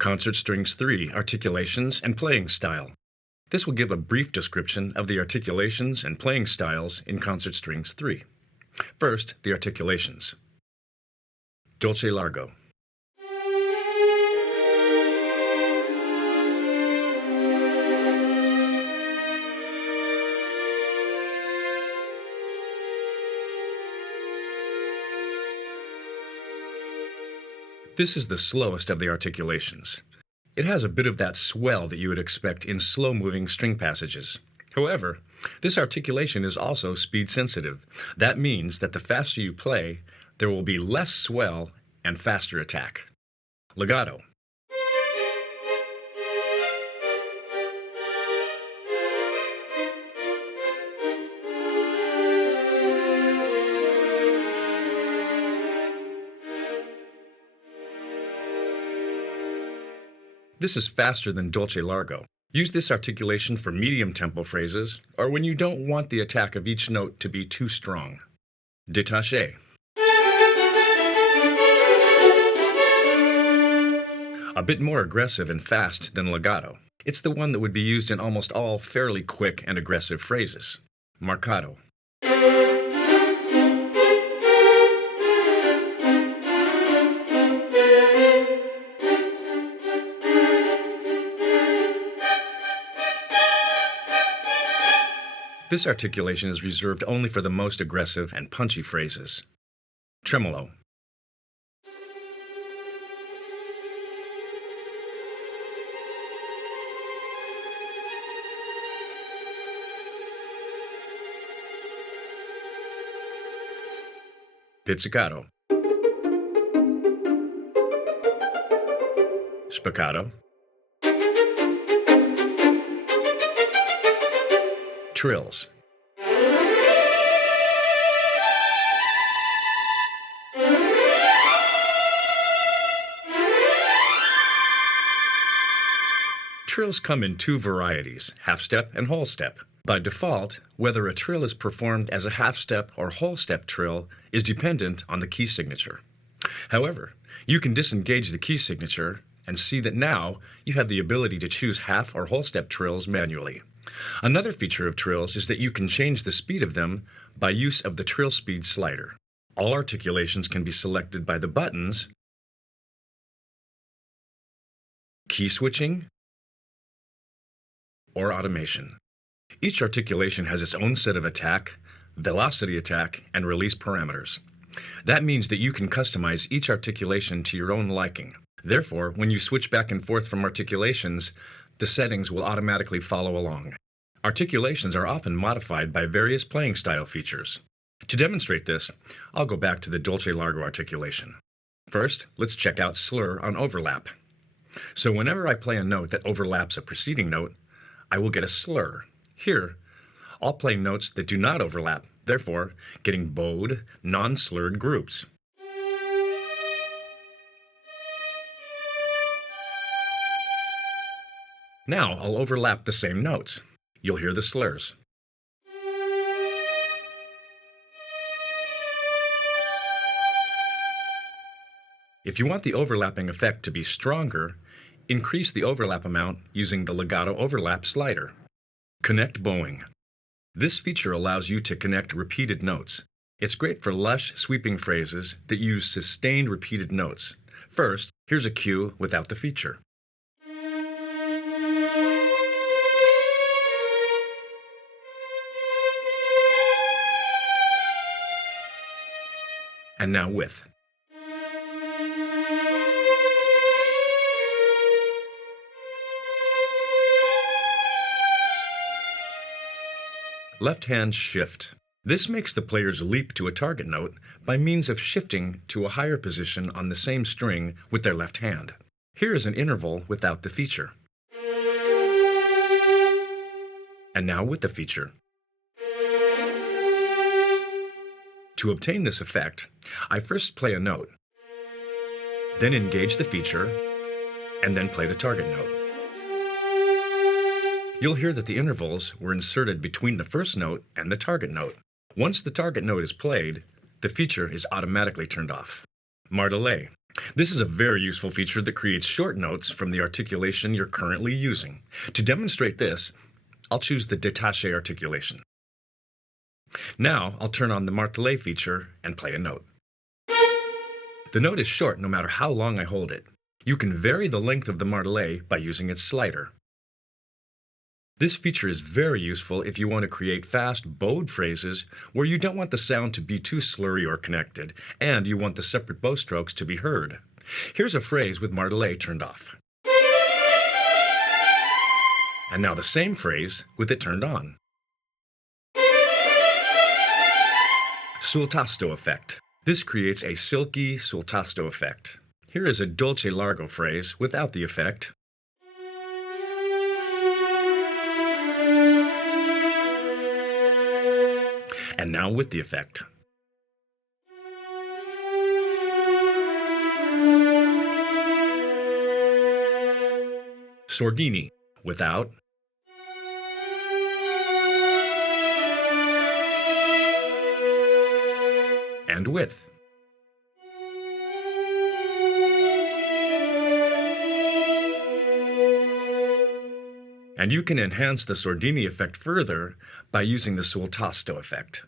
Concert Strings 3, Articulations and Playing Style. This will give a brief description of the articulations and playing styles in Concert Strings 3. First, the articulations. Dolce Largo. This is the slowest of the articulations. It has a bit of that swell that you would expect in slow-moving string passages. However, this articulation is also speed-sensitive. That means that the faster you play, there will be less swell and faster attack. Legato. This is faster than Dolce Largo. Use this articulation for medium tempo phrases or when you don't want the attack of each note to be too strong. Détaché. A bit more aggressive and fast than legato. It's the one that would be used in almost all fairly quick and aggressive phrases. Marcato. This articulation is reserved only for the most aggressive and punchy phrases. Tremolo. Pizzicato. Spiccato. Trills. Trills come in two varieties, half-step and whole-step. By default, whether a trill is performed as a half-step or whole-step trill is dependent on the key signature. However, you can disengage the key signature and see that now you have the ability to choose half or whole-step trills manually. Another feature of trills is that you can change the speed of them by use of the trill speed slider. All articulations can be selected by the buttons key switching or automation. Each articulation has its own set of attack, velocity attack, and release parameters. That means that you can customize each articulation to your own liking. Therefore, when you switch back and forth from articulations, the settings will automatically follow along. Articulations are often modified by various playing style features. To demonstrate this, I'll go back to the Dolce Largo articulation. First, let's check out slur on overlap. So whenever I play a note that overlaps a preceding note, I will get a slur. Here, I'll play notes that do not overlap, therefore getting bowed, non-slurred groups. Now I'll overlap the same notes. You'll hear the slurs. If you want the overlapping effect to be stronger, increase the overlap amount using the legato overlap slider. Connect bowing. This feature allows you to connect repeated notes. It's great for lush, sweeping phrases that use sustained repeated notes. First, here's a cue without the feature. And now with. Left-hand shift. This makes the players leap to a target note by means of shifting to a higher position on the same string with their left hand. Here is an interval without the feature. And now with the feature. To obtain this effect, I first play a note, then engage the feature, and then play the target note. You'll hear that the intervals were inserted between the first note and the target note. Once the target note is played, the feature is automatically turned off. Martelé. This is a very useful feature that creates short notes from the articulation you're currently using. To demonstrate this, I'll choose the détaché articulation. Now I'll turn on the martelé feature and play a note. The note is short no matter how long I hold it. You can vary the length of the martelé by using its slider. This feature is very useful if you want to create fast, bowed phrases where you don't want the sound to be too slurry or connected, and you want the separate bow strokes to be heard. Here's a phrase with martelé turned off. And now the same phrase with it turned on. Sul tasto effect. This creates a silky sul tasto effect. Here is a Dolce Largo phrase without the effect. And now with the effect. Sordini, without. And with. And you can enhance the Sordini effect further by using the sul tasto effect.